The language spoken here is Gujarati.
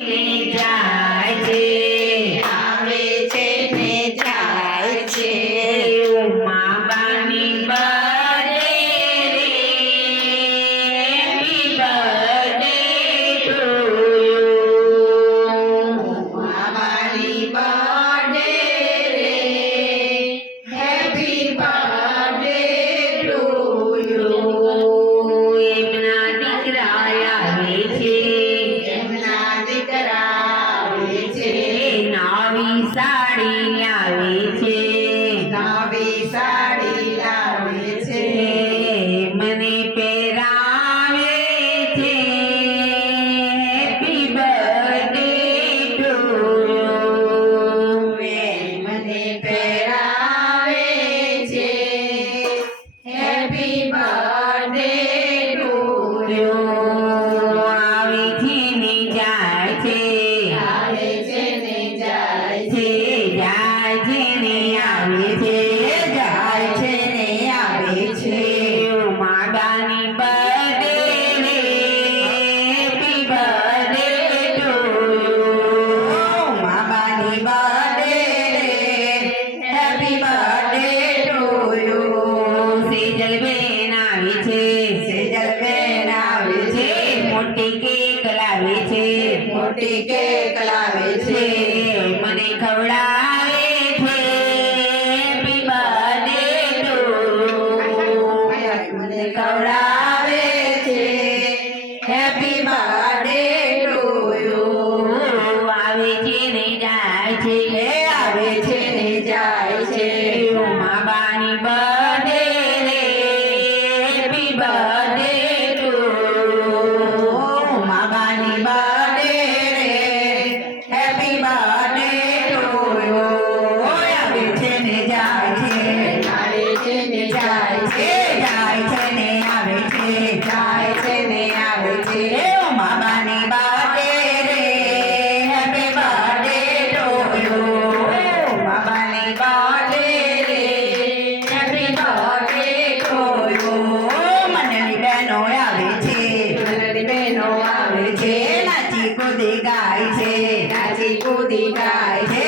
જાય છે, આવે છે ને જાય છે. મા બાની બર્થડે રે, હેપી બર્થડે ટુ યુ. મામાની બર્થડે રે, હેપી બર્થડે ટુ યુ. એમના દીકરા આવે છે, એમના દીકરા આવે છે, નવી સાડી લાવે છે, નવી સાડી લાવે છે, મને પહેરાવે છે, હેપી બર્થડે ટુ યુ. મને પહેરાવે છે, હેપી બર્થડે ટુ યુ. આવે છે ને જાય છે, આવે છે ને જાય છે છે, જાય છે ને આવે છે, જાય છે ને આવે છે. મા બાની બર્થડે રે, હેપી બર્થડે ટુ યુ. મામાની બર્થડે રે, happy birthday to you. Sejal ben આવી છે, સેજલબેન આવે છે, મોટી કેક લાવે છે, મોટી કેક લાવે છે, મને ખવડાવે છે, હેપી બર્થડે ટુ યુ. મને ખવડાવે છે, હેપી બર્થડે ટુ યુ. આવે છે ને જાય છે, આવે છે ને જાય છે, મા બાની બર્થડે રે, હેપી બર્થડે ટુ યુ. મામાની બર્થડે રે, હેપી બર્થડે ટુ યુ. આવે છે ને જાય છે, આવે છે ને જાય છે, જાય છે ને આવે છે, જાય છે ને આવે છે. મામાની બર્થડે રે, હેપી બર્થડે ટુ યુ. મામાની બર્થડે રે, હેપી બર્થડે ટુ યુ. મનની બહેનો આવે છે, મનની બહેનો આવે છે, નાચી કૂદી ગાય છે, નાચી કૂદી ગાય છે,